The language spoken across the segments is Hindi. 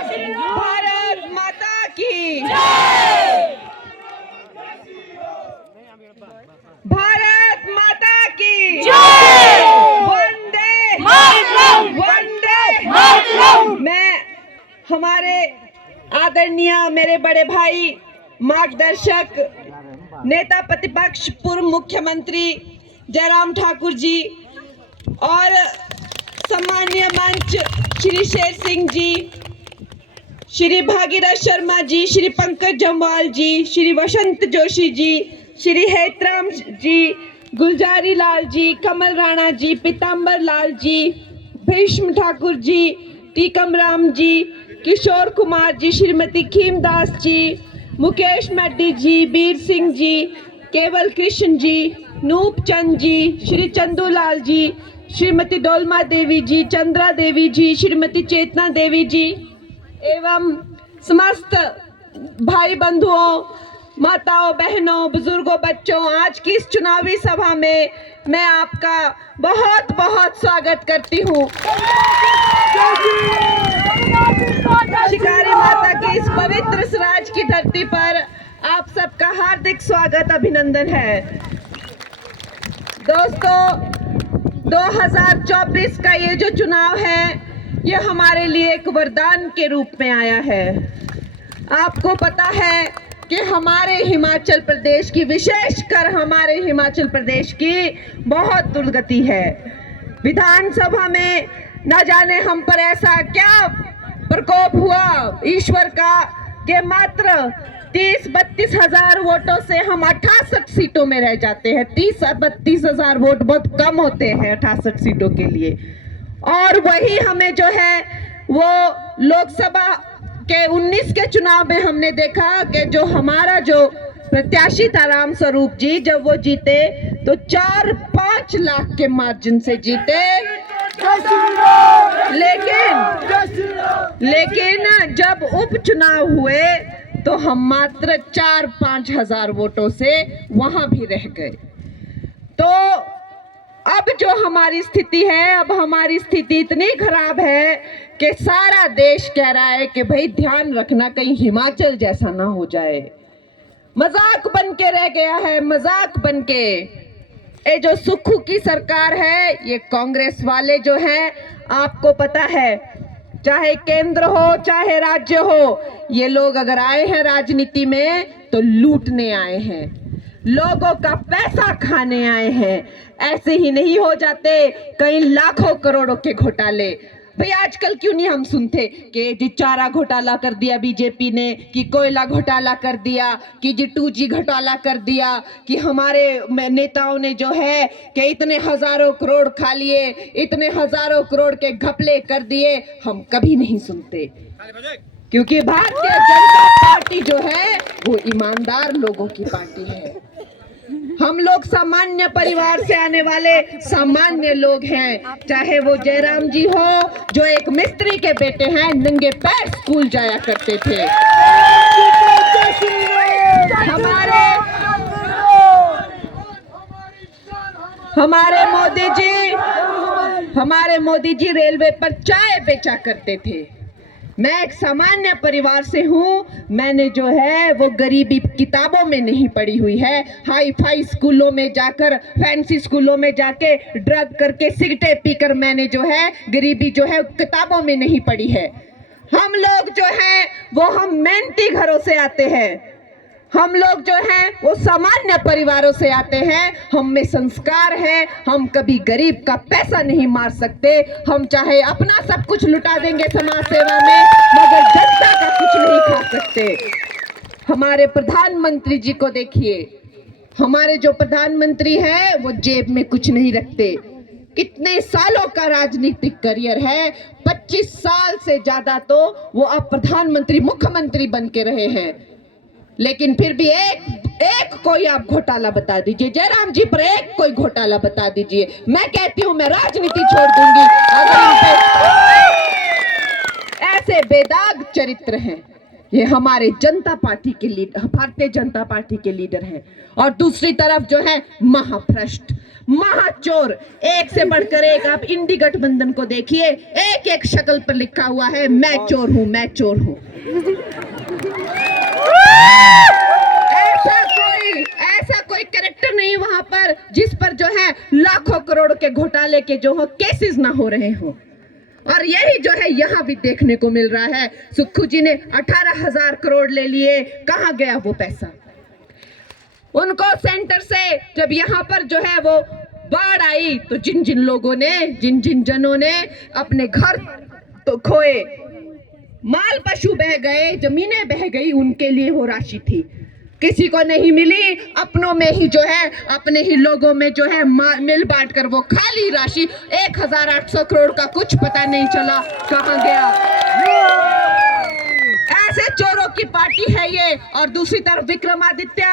भारत माता की, भारत माता की, वंदे वंदे। मैं हमारे आदरणीय मेरे बड़े भाई, मार्गदर्शक, नेता प्रतिपक्ष, पूर्व मुख्यमंत्री जयराम ठाकुर जी और सम्मानीय मंच श्री शेर सिंह जी, श्री भागीरथ शर्मा जी, श्री पंकज जम्वाल जी, श्री वसंत जोशी जी, श्री हेतराम जी, गुलजारी लाल जी, कमल राणा जी, पीताम्बर लाल जी, भीष्म ठाकुर जी, टीकम राम जी, किशोर कुमार जी, श्रीमती खीमदास जी, मुकेश मड्डी जी, बीर सिंह जी, केवल कृष्ण जी, नूप चंद जी, श्री चंदूलाल जी, श्रीमती डोलमा देवी जी, चंद्रा देवी जी, श्रीमती चेतना देवी जी एवं समस्त भाई बंधुओं, माताओं, बहनों, बुजुर्गों, बच्चों, आज की इस चुनावी सभा में मैं आपका बहुत बहुत स्वागत करती हूँ। शिकारी माता की इस पवित्र स्वराज की धरती पर आप सबका हार्दिक स्वागत, अभिनंदन है। दोस्तों, 2024 का ये जो चुनाव है, ये हमारे लिए एक वरदान के रूप में आया है। आपको पता है कि हमारे हिमाचल प्रदेश की, विशेषकर हमारे हिमाचल प्रदेश की बहुत दुर्गति है। विधानसभा में न जाने हम पर ऐसा क्या प्रकोप हुआ ईश्वर का कि मात्र 30-32 हजार वोटों से हम 68 सीटों में रह जाते हैं। 30-32 हजार वोट बहुत कम होते हैं 68 सीटों के लिए। और वही हमें जो है वो लोकसभा के 19 के चुनाव में हमने देखा कि जो हमारा जो प्रत्याशी था राम स्वरूप जी, जब वो जीते तो 4-5 लाख के मार्जिन से जीते। लेकिन जब उपचुनाव हुए तो हम मात्र 4-5 हजार वोटों से वहां भी रह गए। तो अब जो हमारी स्थिति है, अब हमारी स्थिति इतनी खराब है कि सारा देश कह रहा है कि भाई ध्यान रखना कहीं हिमाचल जैसा ना हो जाए। मजाक बन के रह गया है, मजाक बन के। ये जो सुक्खू की सरकार है, ये कांग्रेस वाले जो हैं, आपको पता है, चाहे केंद्र हो चाहे राज्य हो, ये लोग अगर आए हैं राजनीति में तो लूटने आए हैं, लोगों का पैसा खाने आए हैं। ऐसे ही नहीं हो जाते कई लाखों करोड़ों के घोटाले। भाई आजकल क्यों नहीं हम सुनते कि जी चारा घोटाला कर दिया बीजेपी ने, कि कोयला घोटाला कर दिया, कि जी 2G घोटाला कर दिया, कि हमारे नेताओं ने जो है कि इतने हजारों करोड़ खा लिए, इतने हजारों करोड़ के घपले कर दिए। हम कभी नहीं सुनते, क्योंकि भारतीय जनता पार्टी जो है वो ईमानदार लोगों की पार्टी है। हम लोग सामान्य परिवार से आने वाले सामान्य लोग हैं। चाहे वो जयराम जी हो, जो एक मिस्त्री के बेटे हैं, नंगे पैर स्कूल जाया करते थे। हमारे मोदी जी रेलवे पर चाय बेचा करते थे। मैं एक सामान्य परिवार से हूँ। मैंने जो है वो गरीबी किताबों में नहीं पढ़ी हुई है। हाई फाई स्कूलों में जाकर, फैंसी स्कूलों में जाके ड्रग करके, सिगरेटें पीकर मैंने जो है गरीबी जो है किताबों में नहीं पढ़ी है। हम लोग जो है वो हम मेहनती घरों से आते हैं, हम लोग जो हैं वो सामान्य परिवारों से आते हैं। हम में संस्कार है, हम कभी गरीब का पैसा नहीं मार सकते। हम चाहे अपना सब कुछ लुटा देंगे समाज सेवा में, मगर जनता का कुछ नहीं खा सकते। हमारे प्रधानमंत्री जी को देखिए, हमारे जो प्रधानमंत्री हैं वो जेब में कुछ नहीं रखते। कितने सालों का राजनीतिक करियर है, 25 साल से ज्यादा तो वो अब प्रधानमंत्री, मुख्यमंत्री बन के रहे हैं। लेकिन फिर भी एक कोई आप घोटाला बता दीजिए, जयराम जी पर एक कोई घोटाला बता दीजिए। मैं कहती हूं मैं राजनीति छोड़ दूंगी अगर इन पे ऐसे बेदाग चरित्र हैं। ये हमारे जनता पार्टी के लीडर, भारतीय जनता पार्टी के लीडर हैं। और दूसरी तरफ जो है महाभ्रष्ट, महाचोर, एक से बढ़कर एक। आप इंडी गठबंधन को देखिए, एक एक शक्ल पर लिखा हुआ है मैं चोर हूं, मैं चोर हूं। ऐसा कोई कैरेक्टर नहीं वहां पर जिस पर जो है लाखों करोड़ के घोटाले के जो हो केसेस ना हो रहे हो। और यही जो है यहाँ भी देखने को मिल रहा है। सुक्खू जी ने 18,000 करोड़ ले लिए, कहाँ गया वो पैसा? उनको सेंटर से जब यहाँ पर जो है वो बाढ़ आई तो जिन जिन लोगों ने, जिन जिन जनों ने अपने घर तो खोए, माल पशु बह गए, जमीनें बह गई, उनके लिए वो राशि थी, किसी को नहीं मिली। अपनों में ही जो है, अपने ही लोगों में जो है मिल बांट कर वो खाली राशि 1,800 करोड़ का कुछ पता नहीं चला कहां गया। ऐसे चोरों की पार्टी है ये। और दूसरी तरफ विक्रमादित्य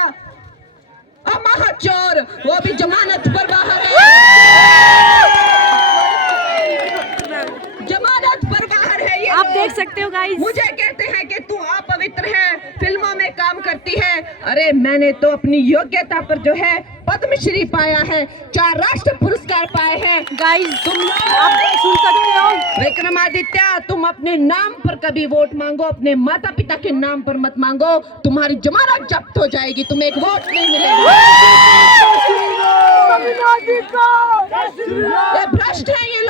महाचोर, वो भी जमानत पर बाहर है, जमानत पर बाहर है ये। आप देख सकते हो गाइस। मुझे कहते हैं कि तू अपवित्र है, फिल्मों में काम करती है। अरे मैंने तो अपनी योग्यता पर जो है पद्मश्री पाया है, 4 राष्ट्र पुरस्कार पाए हैं। गाइस तुम आप सुन सकते हो। विक्रमादित्य, तुम अपने नाम पर कभी वोट मांगो, अपने माता पिता के नाम पर मत मांगो, तुम्हारी जमानत जब्त हो जाएगी, तुम्हें एक वोट नहीं मिलेगा। ये भ्रष्ट है ये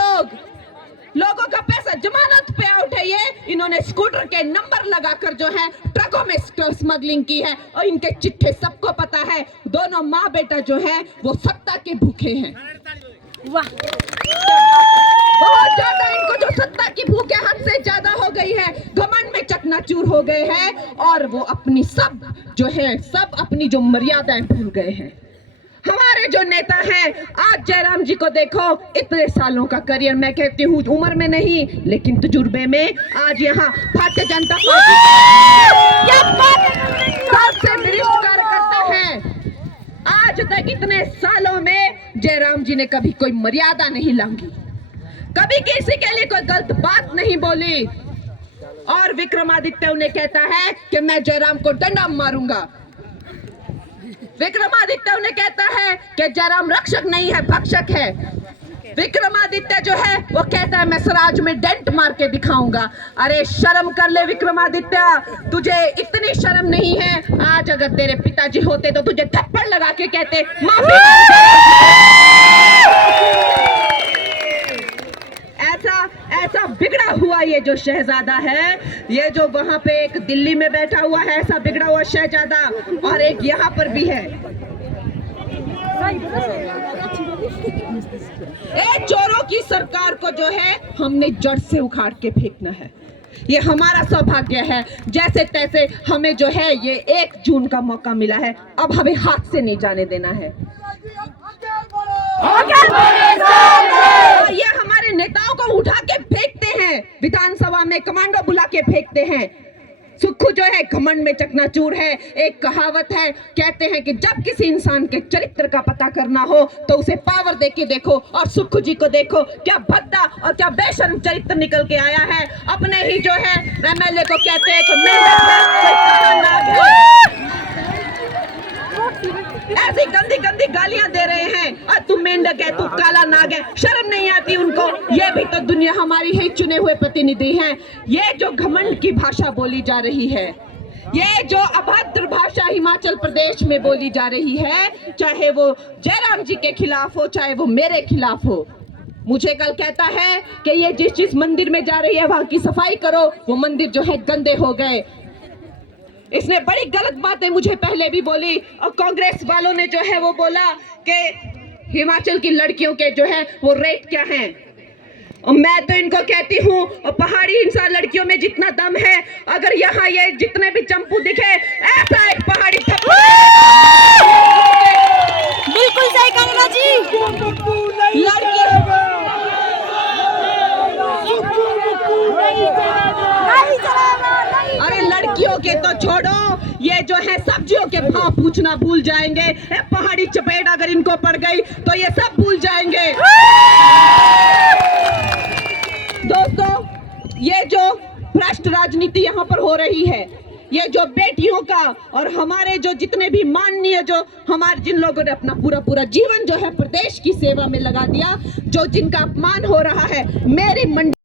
लोगों का पैसा जमानत पे आउट है ये। इन्होंने स्कूटर के नंबर लगाकर जो है ट्रकों में स्मगलिंग की है और इनके चिट्ठे सबको पता है। दोनों माँ बेटा जो है वो सत्ता के भूखे हैं। वाह, बहुत ज्यादा इनको जो सत्ता की भूख है हद से ज्यादा हो गई है। घमंड में चकनाचूर हो गए हैं और वो अपनी सब जो है सब अपनी जो मर्यादाएं भूल गए हैं। हमारे जो नेता हैं, आज जयराम जी को देखो, इतने सालों का करियर, मैं कहती हूँ उम्र में नहीं लेकिन तजुर्बे में, आज यहाँ भारतीय जनता पार्टी सबसे वरिष्ठ कार्यकर्ता है। आज तक इतने सालों में जयराम जी ने कभी कोई मर्यादा नहीं लांघी, कभी किसी के लिए कोई गलत बात नहीं बोली। और विक्रमादित्य उन्हें कहता है कि मैं जयराम को डंडा मारूंगा। विक्रमादित्य उन्हें कहता है कि जयराम रक्षक नहीं है, भक्षक है। विक्रमादित्य जो है वो कहता है मैं स्वराज में डेंट मार के दिखाऊंगा। अरे शर्म कर ले विक्रमादित्य, तुझे इतनी शर्म नहीं है। आज अगर तेरे पिताजी होते तो तुझे थप्पड़ लगा के कहते माफी। ऐसा बिगड़ा हुआ ये जो शहजादा है, ये जो वहां पे एक दिल्ली में बैठा हुआ है, ऐसा बिगड़ा हुआ शहजादा, और एक यहाँ पर भी है। चोरों की सरकार को जो है हमने जड़ से उखाड़ के फेंकना है। ये हमारा सौभाग्य है। जैसे तैसे हमें जो है ये 1 जून का मौका मिला है, अब हमें हाथ से नहीं जाने देना है। ये हमारे नेताओं को उठा के फेंकते हैं, विधानसभा में कमांडो बुला के फेंकते हैं। सुक्खू जो है घमंड में चकनाचूर है। एक कहावत है, कहते हैं कि जब किसी इंसान के चरित्र का पता करना हो तो उसे पावर दे के देखो। और सुक्खू जी को देखो, क्या भद्दा और क्या बेशर्म चरित्र निकल के आया है। अपने ही जो है एमएलए को कहते हैं कि मेंढक है, कोई काला नाग है। ऐसी गंदी गंदी गालियां दे रहे हैं, और तू मेंढक है, तू काला नाग है। शर्म नहीं आती उनको। ये भी तो दुनिया हमारी ही चुने हुए प्रतिनिधि हैं। ये जो घमंड की भाषा बोली जा रही है, ये जो अभद्र भाषा हिमाचल प्रदेश में बोली जा रही है, चाहे वो जयराम जी के खिलाफ हो, चाहे वो मेरे खिलाफ हो। मुझे कल कहता है कि ये जिस मंदिर में जा रही है वहां की सफाई करो, वो मंदिर जो है गंदे हो गए। इसने बड़ी गलत बातें मुझे पहले भी बोली, और कांग्रेस वालों ने जो है वो बोला कि हिमाचल की लड़कियों के जो है वो रेट क्या है। और मैं तो इनको कहती हूँ, पहाड़ी इंसान लड़कियों में जितना दम है, अगर यहाँ ये जितने भी चंपू दिखे, ऐसा एक पहाड़ी बिल्कुल सही कंगना जी। अरे लड़कियों के तो छोड़ो, ये जो है सब्जियों के भाव पूछना भूल जाएंगे। पहाड़ी चपेट अगर इनको पड़ गई तो ये सब भूल जाएंगे। दोस्तों, ये जो भ्रष्ट राजनीति यहाँ पर हो रही है, ये जो बेटियों का और हमारे जो जितने भी माननीय जो हमारे जिन लोगों ने अपना पूरा पूरा जीवन जो है प्रदेश की सेवा में लगा दिया, जो जिनका अपमान हो रहा है, मेरी मंडी